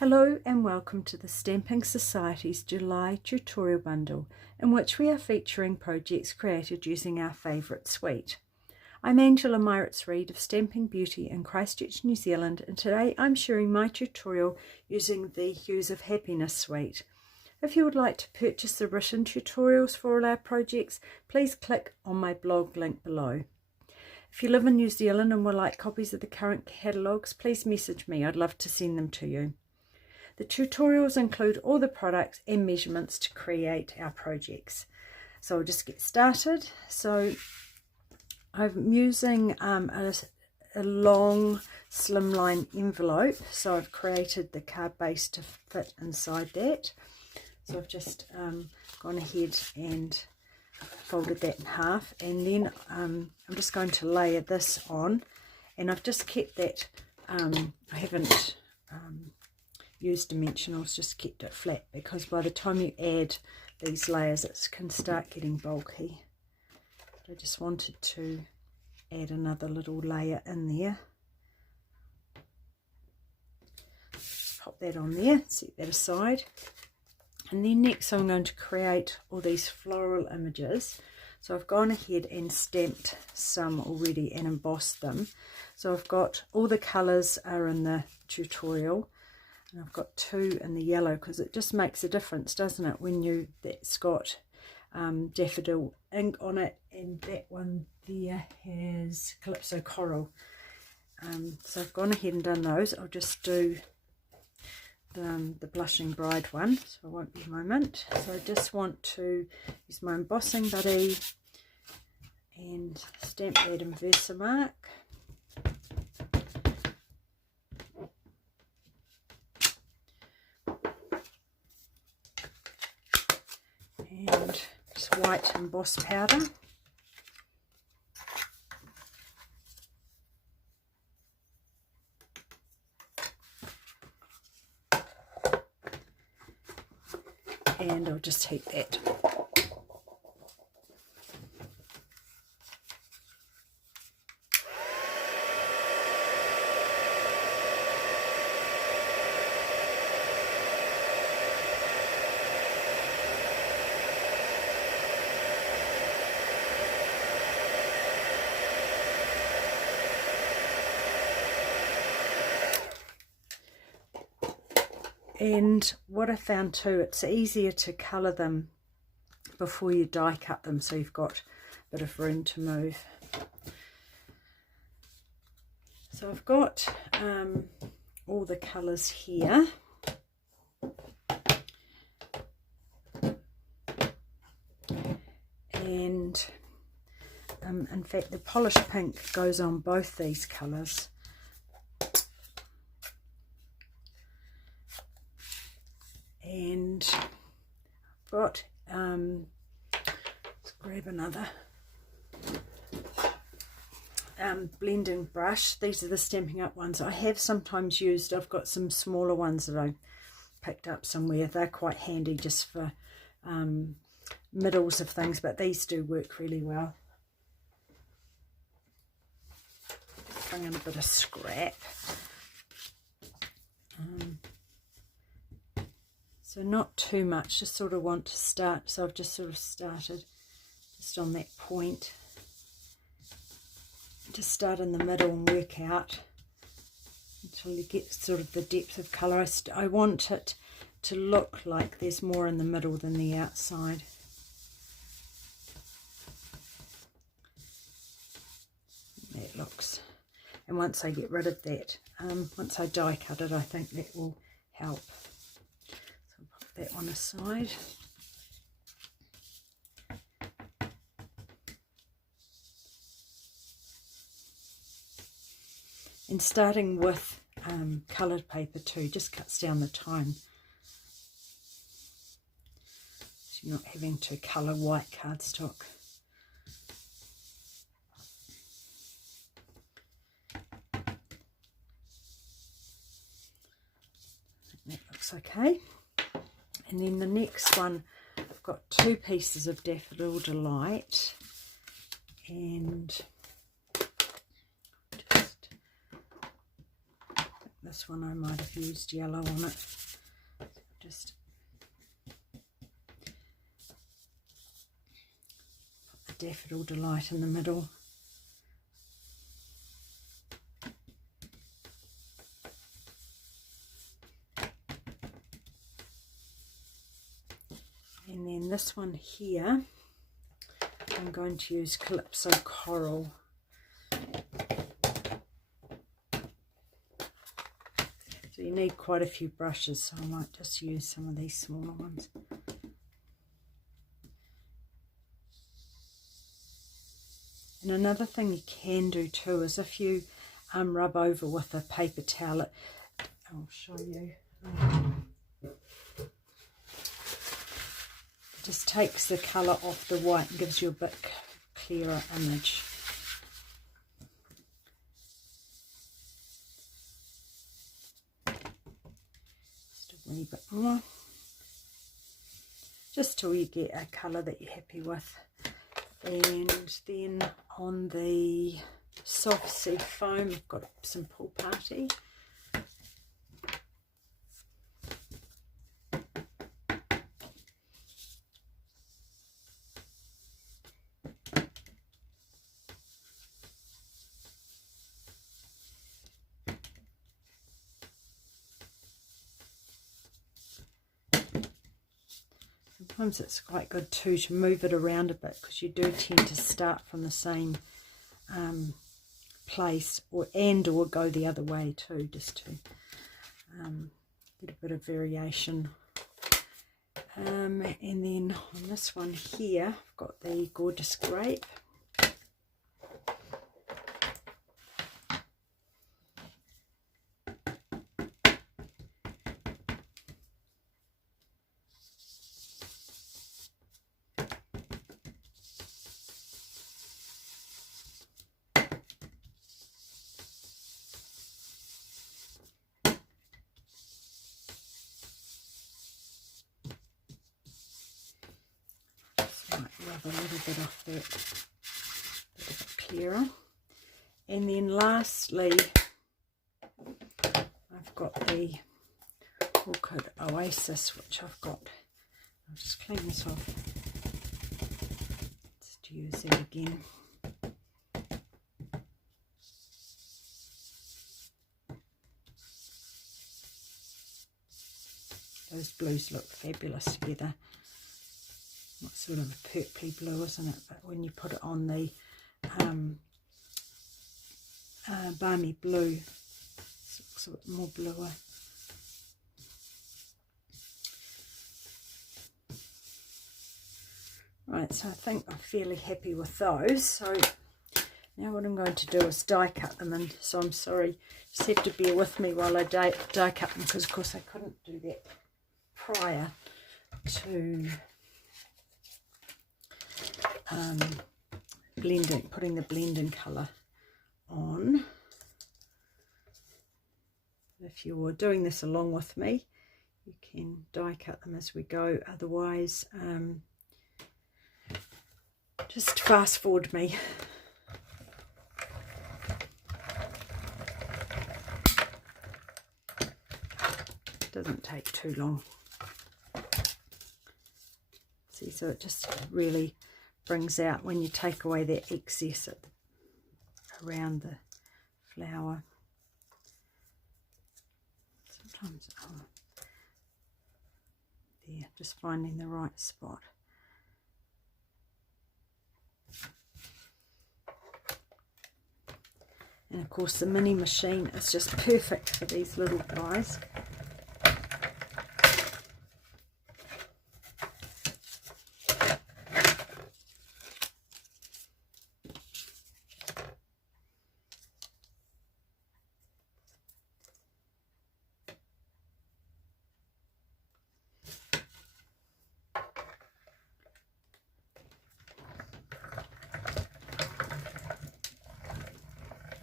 Hello and welcome to the Stamping Society's July tutorial bundle, in which we are featuring projects created using our favourite suite. I'm Angela Meiritz-Reid of Stamping Beauty in Christchurch, New Zealand, and today I'm sharing my tutorial using the Hues of Happiness suite. If you would like to purchase the written tutorials for all our projects, please click on my blog link below. If you live in New Zealand and would like copies of the current catalogues, please message me. I'd love to send them to you. The tutorials include all the products and measurements to create our projects. So I'll just get started. So I'm using a long slimline envelope. So I've created the card base to fit inside that. So I've just gone ahead and folded that in half, and then I'm just going to layer this on, and I've just kept that, I haven't used dimensionals, just kept it flat, because by the time you add these layers it can start getting bulky. I just wanted to add another little layer in there. Pop that on there, set that aside. And then next I'm going to create all these floral images. So I've gone ahead and stamped some already and embossed them. So I've got all the colours are in the tutorial, and I've got two in the yellow because it just makes a difference, doesn't it, when that's got daffodil ink on it, and that one there has Calypso Coral. So I've gone ahead and done those. I'll just do the Blushing Bride one, so it won't be a moment. So I just want to use my embossing buddy and stamp that in Versamark. And just white emboss powder. And I'll just heat that. And what I found too, it's easier to colour them before you die cut them, so you've got a bit of room to move. So I've got all the colours here. And in fact the polished pink goes on both these colours. And I've got, let's grab another blending brush. These are the Stampin' Up ones. I have sometimes used, I've got some smaller ones that I picked up somewhere. They're quite handy just for middles of things, but these do work really well. Bring in a bit of scrap. So not too much, just sort of want to start, so I've just sort of started just on that point. Just start in the middle and work out until you get sort of the depth of colour. I want it to look like there's more in the middle than the outside. That looks, and once I get rid of that, once I die cut it, I think that will help. That one aside. And starting with coloured paper too, just cuts down the time. So you're not having to colour white cardstock. That looks okay. And then the next one, I've got two pieces of Daffodil Delight, and just this one I might have used yellow on it. Just put the Daffodil Delight in the middle. And then this one here, I'm going to use Calypso Coral. So you need quite a few brushes, so I might just use some of these smaller ones. And another thing you can do too is if you rub over with a paper towel, I'll show you. Just takes the colour off the white and gives you a bit clearer image. Just a wee bit more. Just till you get a colour that you're happy with. And then on the soft sea foam, I've got some Pool Party. Sometimes it's quite good too to move it around a bit, because you do tend to start from the same place or go the other way too, just to get a bit of variation. And then on this one here, I've got the Gorgeous Grape. Rub a little bit off that, a bit clearer. And then lastly, I've got the Orchid Oasis, which I'll just clean this off. Just use it again. Those blues look fabulous together. It's sort of a purpley blue, isn't it? But when you put it on the balmy blue, it looks a bit more bluer. Right, so I think I'm fairly happy with those. So now what I'm going to do is die cut them, and so I'm sorry, just have to bear with me while I die cut them, because of course I couldn't do that prior to putting the blending colour on. If you're doing this along with me, you can die cut them as we go, otherwise just fast forward me. It doesn't take too long. See, so it just really brings out when you take away that excess around the flower. Sometimes, there, just finding the right spot. And of course the mini machine is just perfect for these little guys.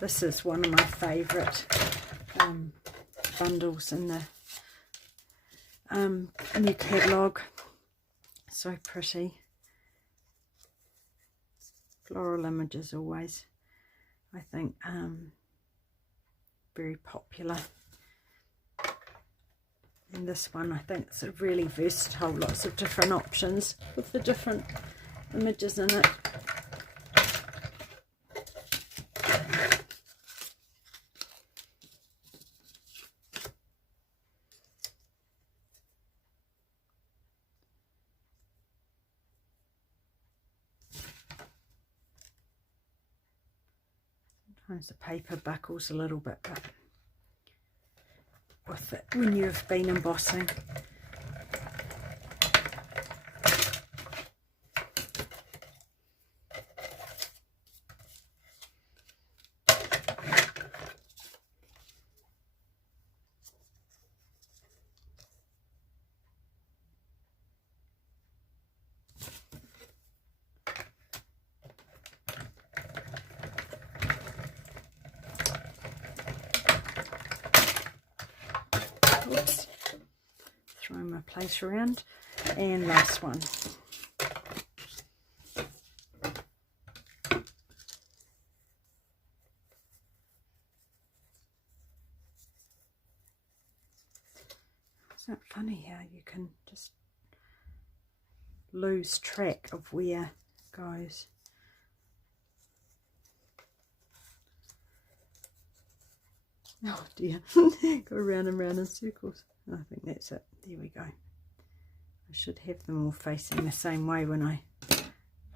This is one of my favourite bundles in the new catalogue. So pretty. Floral images always, I think, very popular. And this one, I think it's sort of really versatile, lots of different options with the different images in it. Sometimes the paper buckles a little bit, but with it when you've been embossing. Oops, throwing my place around. And last one. Isn't it funny how you can just lose track of where it goes? Oh dear, go round and round in circles. I think that's it. There we go. I should have them all facing the same way when I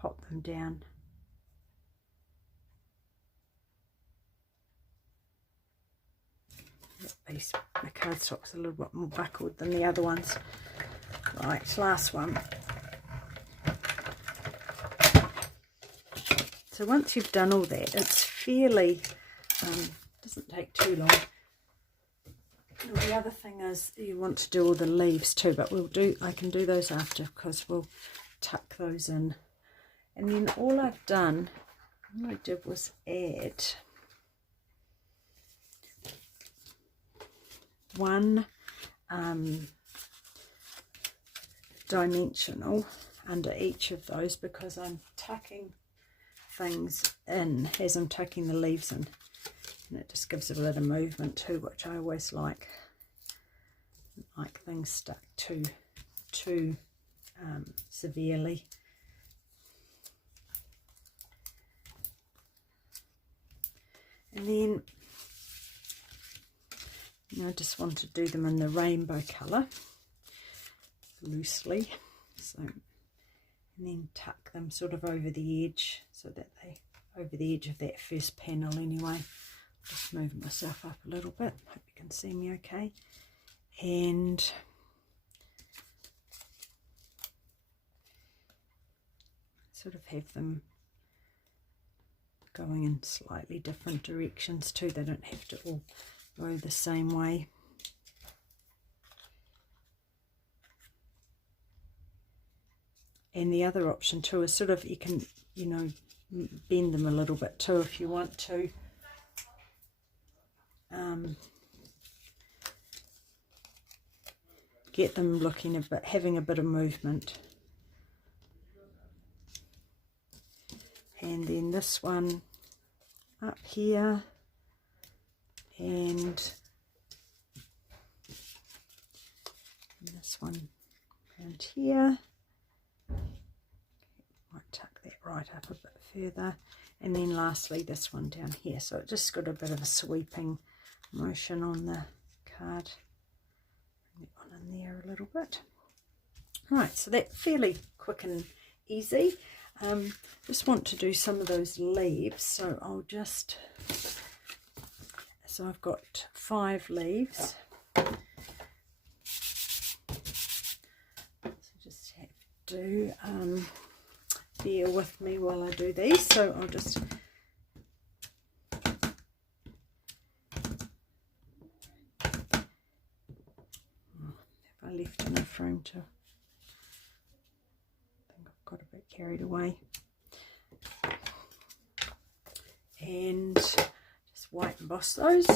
pop them down. These, the cardstock's a little bit more buckled than the other ones. Right, last one. So once you've done all that, it's fairly, doesn't take too long. Now, the other thing is you want to do all the leaves too, but I can do those after because we'll tuck those in. And then all I've done, all I did was add one dimensional under each of those because I'm tucking things in as I'm tucking the leaves in, and it just gives it a little movement too, which I always like. I like things stuck too severely. And then I just want to do them in the rainbow colour loosely, so, and then tuck them sort of over the edge so that they over the edge of that first panel anyway. Just move myself up a little bit, hope you can see me okay, and sort of have them going in slightly different directions too. They don't have to all go the same way. And the other option too is sort of, you can, you know, bend them a little bit too if you want to. Get them looking a bit, having a bit of movement. And then this one up here, and this one around here. Might tuck that right up a bit further, and then lastly this one down here. So it just got a bit of a sweeping motion on the card. Bring that one in there a little bit. Right, so that's fairly quick and easy. Just want to do some of those leaves, so I'll just, so I've got 5 leaves, so just have to bear with me while I do these. So I'll just have I left enough room to, got a bit carried away, and just white emboss those.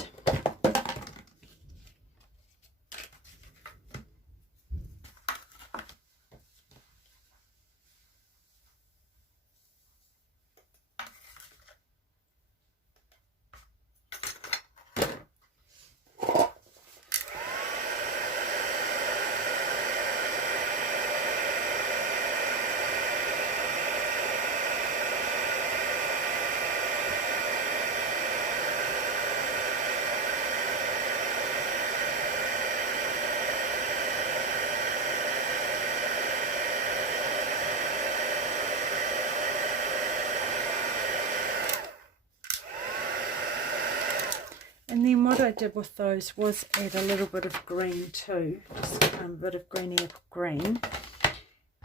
And then what I did with those was add a little bit of green too, just a bit of green apple green,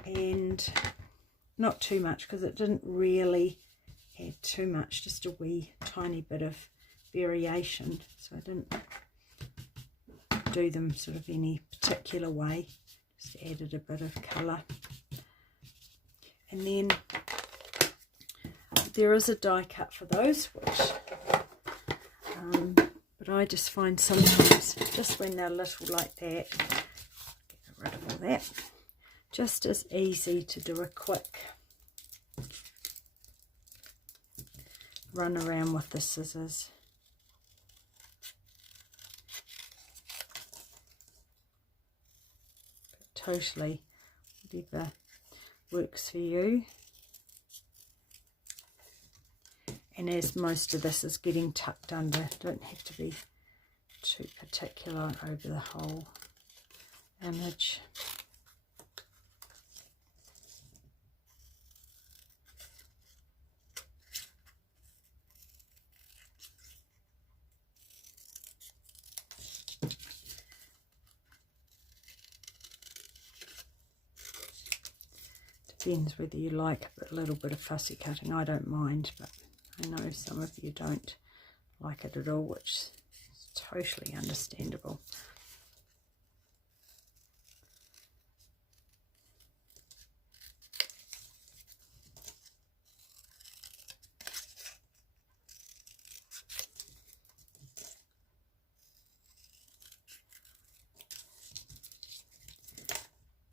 and not too much because it didn't really add too much, just a wee tiny bit of variation, so I didn't do them sort of any particular way, just added a bit of colour. And then there is a die cut for those, which but I just find sometimes just when they're little like that, get rid of all that, just as easy to do a quick run around with the scissors. But totally whatever works for you. And as most of this is getting tucked under, don't have to be too particular over the whole image. Depends whether you like a little bit of fussy cutting. I don't mind, but I know some of you don't like it at all, which is totally understandable.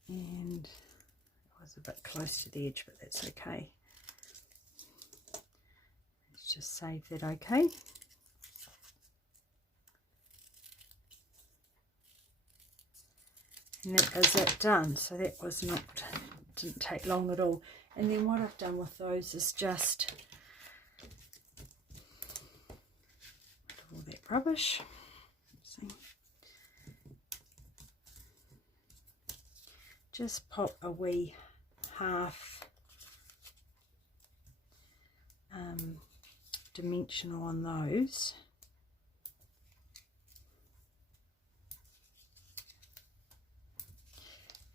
And it was a bit close to the edge, but that's okay. Just save that okay. And that is it done. So that was not, didn't take long at all. And then what I've done with those is just all that rubbish. See? Just pop a wee half dimensional on those,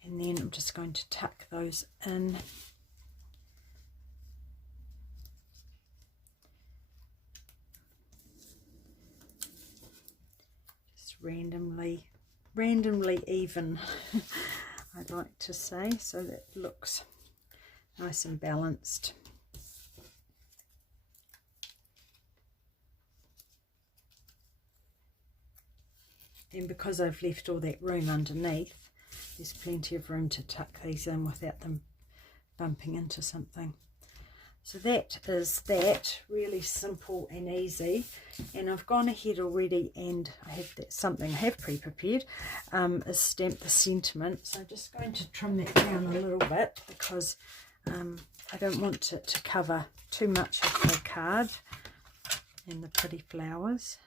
and then I'm just going to tuck those in. Just randomly even, I'd like to say, so that it looks nice and balanced. And because I've left all that room underneath, there's plenty of room to tuck these in without them bumping into something. So that is that, really simple and easy. And I've gone ahead already and I have that something I have pre-prepared, is Stamp the Sentiment. So I'm just going to trim that down a little bit because I don't want it to cover too much of the card and the pretty flowers.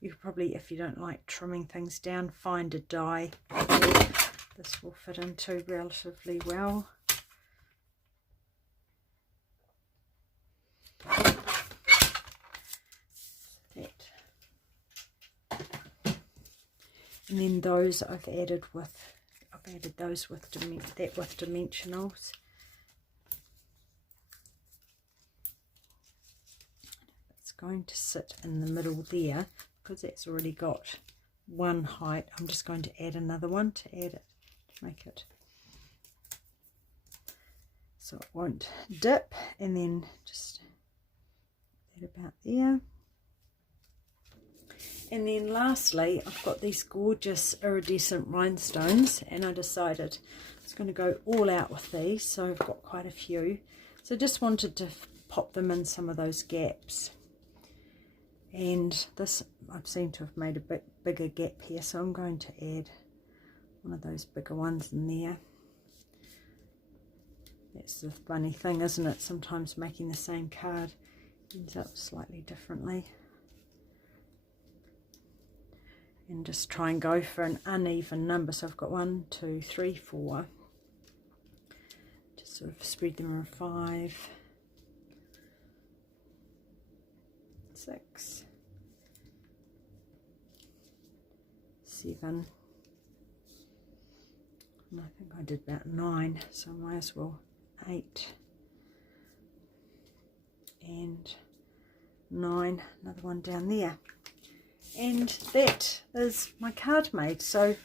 You could probably, if you don't like trimming things down, find a die. This will fit into relatively well. That. And then those I've added those with dimensionals. It's going to sit in the middle there because that's already got one height. I'm just going to add another one to add it, to make it so it won't dip, and then just that about there. And then lastly, I've got these gorgeous iridescent rhinestones, and I decided I was going to go all out with these, so I've got quite a few. So just wanted to pop them in some of those gaps. And this, I seem to have made a bit bigger gap here, so I'm going to add one of those bigger ones in there. That's the funny thing, isn't it? Sometimes making the same card ends up slightly differently. and just try and go for an uneven number. So I've got 1, 2, 3, 4. Just sort of spread them around. 5, 6, 7, and I think I did about 9, so I might as well 8 and 9, another one down there. And that is my card made. So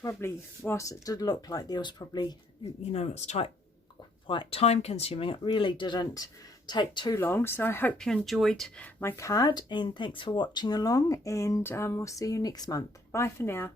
probably, whilst it did look like there was probably, you know, it's quite time consuming, it really didn't take too long. So I hope you enjoyed my card, and thanks for watching along, and we'll see you next month. Bye for now.